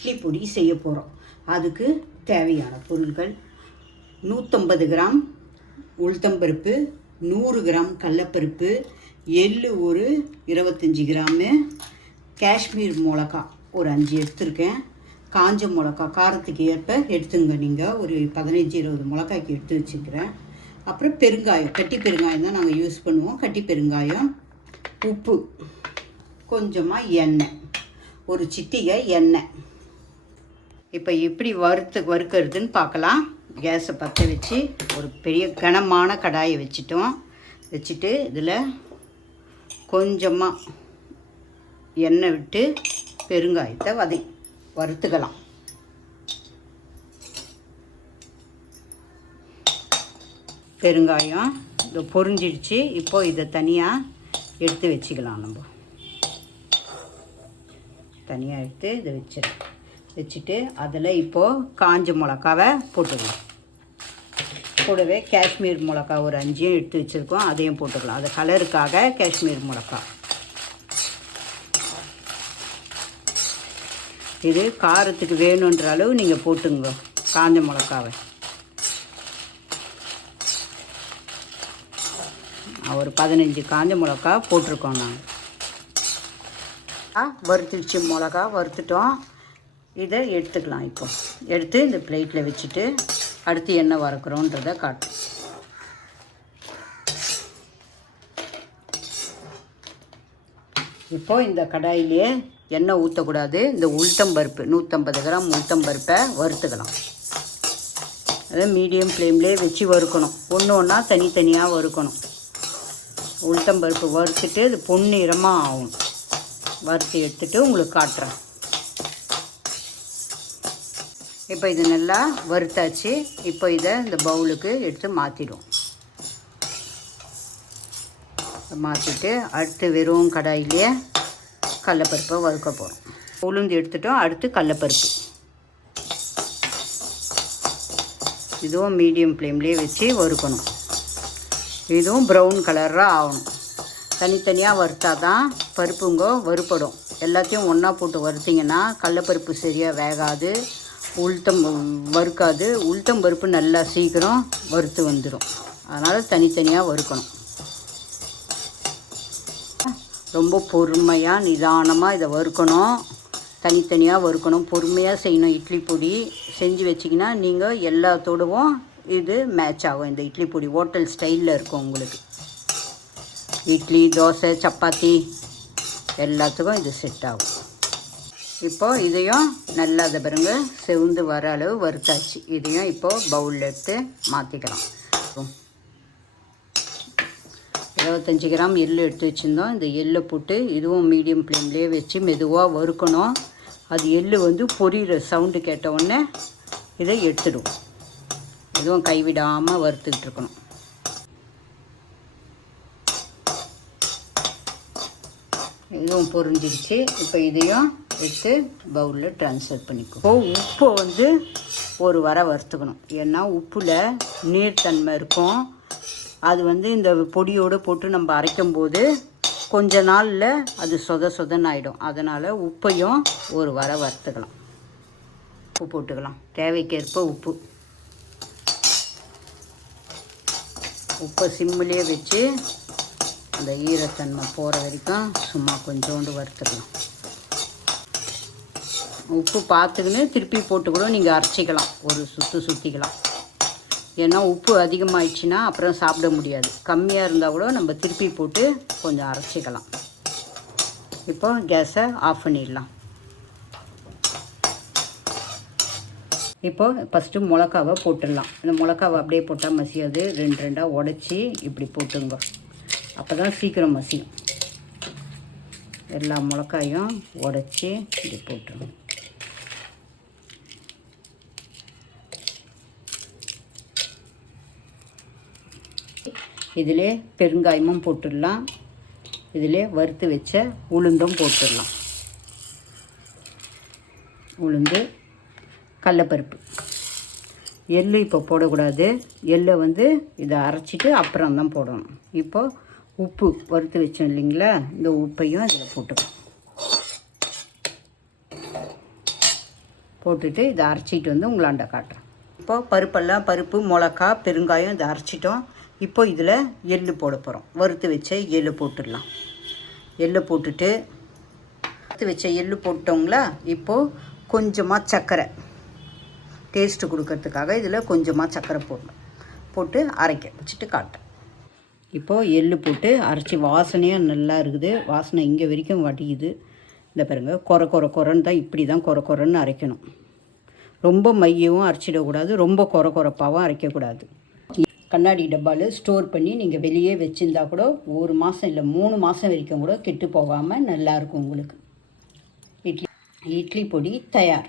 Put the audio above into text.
இட்லி பொடி செய்ய போகிறோம். அதுக்கு தேவையான பொருட்கள் 150 கிராம் உளுத்தம்பருப்பு, 100 கிராம் கடலப்பருப்பு, எள்ளு ஒரு 25 கிராமு, காஷ்மீர் மிளகா ஒரு 5 எடுத்துருக்கேன், காஞ்ச மிளகா காரத்துக்கு ஏற்ப எடுத்துங்க. நீங்கள் ஒரு 15-20 மிளகாய்க்கு எடுத்து வச்சுக்கிறேன். அப்புறம் பெருங்காயம், கட்டி பெருங்காயம் தான் நாங்கள் யூஸ் பண்ணுவோம். கட்டி பெருங்காயம், உப்பு, கொஞ்சமாக எண்ணெய், ஒரு சிட்டிகை எண்ணெய். இப்போ எப்படி வறுக்கிறதுன்னு பார்க்கலாம். கேஸை பற்ற வச்சு ஒரு பெரிய கனமான கடாயை வச்சுட்டு இதில் கொஞ்சமாக எண்ணெய் விட்டு பெருங்காயத்தை வறுத்துக்கலாம். பெருங்காயம் இது பொரிஞ்சிடுச்சு. இப்போது இதை தனியாக எடுத்து வச்சுக்கலாம். நம்ம தனியாக எடுத்து இதை வச்சுட்டு அதில் இப்போது காஞ்ச மிளகாவை போட்டுக்கலாம். கூடவே காஷ்மீர் மிளகா ஒரு 5 எடுத்து வச்சுருக்கோம், அதையும் போட்டுக்கலாம். அது கலருக்காக காஷ்மீர் மிளகா. இது காரத்துக்கு வேணுன்ற அளவு நீங்கள் போட்டுங்க காஞ்ச மிளகாவை. ஒரு 15 காஞ்ச மிளகா போட்டிருக்கோம் நாங்கள். வறுத்துச்சு மிளகா வறுத்துட்டோம். இதை எடுத்துக்கலாம். இப்போ எடுத்து இந்த பிளேட்டில் வச்சுட்டு அடுத்து என்ன வறுக்கிறோன்றதை காட்டும். இப்போது இந்த கடாயிலே எண்ணெய் ஊற்றக்கூடாது. இந்த உளுத்தம்பருப்பு 150 கிராம் உளுத்தம்பருப்பை வறுத்துக்கலாம். அதை மீடியம் ஃப்ளேம்லேயே வச்சு வறுக்கணும். ஒன்று ஒன்றா தனித்தனியாக வறுக்கணும். உளுத்தம்பருப்பு வறுத்துட்டு இது பொன்னிறமாக ஆகும். வறுத்து எடுத்துகிட்டு உங்களுக்கு காட்டுறேன். இப்போ இது நல்லா வறுத்தாச்சு. இப்போ இதை இந்த பவுலுக்கு எடுத்து மாற்றிடுவோம். மாற்றிட்டு அடுத்து வெறும் கடாயிலே கடலப்பருப்பை வறுக்க போகிறோம். உளுந்து எடுத்துட்டோம். அடுத்து கடலப்பருப்பு. இதுவும் மீடியம் ஃப்ளேம்லேயே வச்சு வறுக்கணும். இதுவும் ப்ரௌன் கலராக ஆகணும். தனித்தனியாக வறுத்தா தான் பருப்புங்க வறுப்படும். எல்லாத்தையும் ஒன்றா போட்டு வறுத்திங்கன்னா கடலப்பருப்பு சரியாக வேகாது, உளுத்தம் வறுக்காது. உளுத்தம் பருப்பு நல்லா சீக்கிரம் வறுத்து வந்துடும். அதனால் தனித்தனியாக வறுக்கணும். ரொம்ப பொறுமையாக நிதானமாக இதை வறுக்கணும். தனித்தனியாக வறுக்கணும். பொறுமையாக செய்யணும். இட்லி பொடி செஞ்சு வச்சிங்கன்னா நீங்கள் எல்லாத்தோடவும் இது மேட்ச் ஆகும். இந்த இட்லி பொடி ஹோட்டல் ஸ்டைலில் இருக்கும். உங்களுக்கு இட்லி, தோசை, சப்பாத்தி எல்லாத்துக்கும் இது செட் ஆகும். இப்போது இதையும் நல்லா அதை பாருங்க செவந்து வர அளவு வறுத்தாச்சு. இதையும் இப்போது பவுலில் எடுத்து மாற்றிக்கலாம். 25 கிராம் எள்ளு எடுத்து வச்சுருந்தோம். இந்த எள்ளை போட்டு இதுவும் மீடியம் ஃப்ளேம்லேயே வச்சு மெதுவாக வறுக்கணும். அது எள்ளு பொரியிற சவுண்டு கேட்ட உடனே இதை எடுத்துடும். இதுவும் கைவிடாமல் வறுத்துக்கிட்டு இருக்கணும். இதுவும் பொரிஞ்சிடுச்சு. இப்போ இதையும் எடுத்து பவுலில் ட்ரான்ஸ்ஃபர் பண்ணிக்கும். உப்பை ஒரு வரை வறுத்துக்கணும். ஏன்னா உப்பில் நீர்த்தன்மை இருக்கும். அது இந்த பொடியோடு போட்டு நம்ம அரைக்கும்போது கொஞ்ச நாளில் அது சொதன்னு ஆகிடும். அதனால் உப்பையும் ஒரு வரை வறுத்துக்கலாம். உப்பு போட்டுக்கலாம். தேவைக்கேற்ப உப்பை சிம்மிலே வச்சு அந்த ஈரத்தன்மை போகிற வரைக்கும் சும்மா கொஞ்சோண்டு வறுத்துக்கலாம். உப்பு பார்த்துக்கின்னு திருப்பி போட்டு கூட நீங்கள் அரைச்சிக்கலாம். ஒரு சுற்றிக்கலாம். ஏன்னா உப்பு அதிகமாகிடுச்சின்னா அப்புறம் சாப்பிட முடியாது. கம்மியாக இருந்தால் கூட நம்ம திருப்பி போட்டு கொஞ்சம் அரைச்சிக்கலாம். இப்போ கேஸை ஆஃப் பண்ணிடலாம். இப்போ ஃபஸ்ட்டு மிளகாவை போட்டுடலாம். இந்த மிளகாவை அப்படியே போட்டால் மசியாது. 2 உடச்சி இப்படி போட்டுங்க. அப்போ தான் சீக்கிரம் மசியும். எல்லா மிளகாயும் உடச்சி இப்படி போட்டுருங்க. இதிலே பெருங்காயமும் போட்டுடலாம். இதிலே வறுத்து வச்ச உளுந்தும் போட்டுடலாம். உளுந்து, கடலப்பருப்பு, எள்ளு இப்போ போடக்கூடாது. எள்ளை இதை அரைச்சிட்டு அப்புறம் தான் போடணும். இப்போ உப்பு வறுத்து வச்சோம் இல்லைங்களா, இந்த உப்பையும் இதில் போட்டுக்கலாம். போட்டுட்டு இதை அரைச்சிட்டு வந்து உங்களாண்ட காட்டுறேன். இப்போ பருப்பு, மிளகா, பெருங்காயம் இதை அரைச்சிட்டோம். இப்போ இதில் எள்ளு போட போகிறோம். வறுத்து வச்ச எள்ளு போட்டுடலாம். எள்ளு போட்டுட்டு வறுத்து வச்ச எள்ளு போட்டோங்களா. இப்போது கொஞ்சமாக சர்க்கரை டேஸ்ட்டு கொடுக்கறதுக்காக இதில் கொஞ்சமாக சர்க்கரை போட்டு அரைக்க வச்சுட்டு காட்டேன். இப்போது எள்ளு போட்டு அரைச்சி வாசனையாக நல்லா இருக்குது. வாசனை இங்கே வரைக்கும் வடியுது. இந்த பாருங்கள், கொரன்னு தான், இப்படி தான் கொரன்னு அரைக்கணும். ரொம்ப மையவும் அரைச்சிடக்கூடாது, ரொம்ப கொரப்பாகவும் அரைக்கக்கூடாது. கண்ணாடி டப்பாவில் ஸ்டோர் பண்ணி நீங்கள் வெளியே வச்சுருந்தா கூட 1 மாதம் இல்லை 3 மாதம் வரைக்கும் கூட கெட்டு போகாமல் நல்லாயிருக்கும் உங்களுக்கு. இட்லி பொடி தயார்.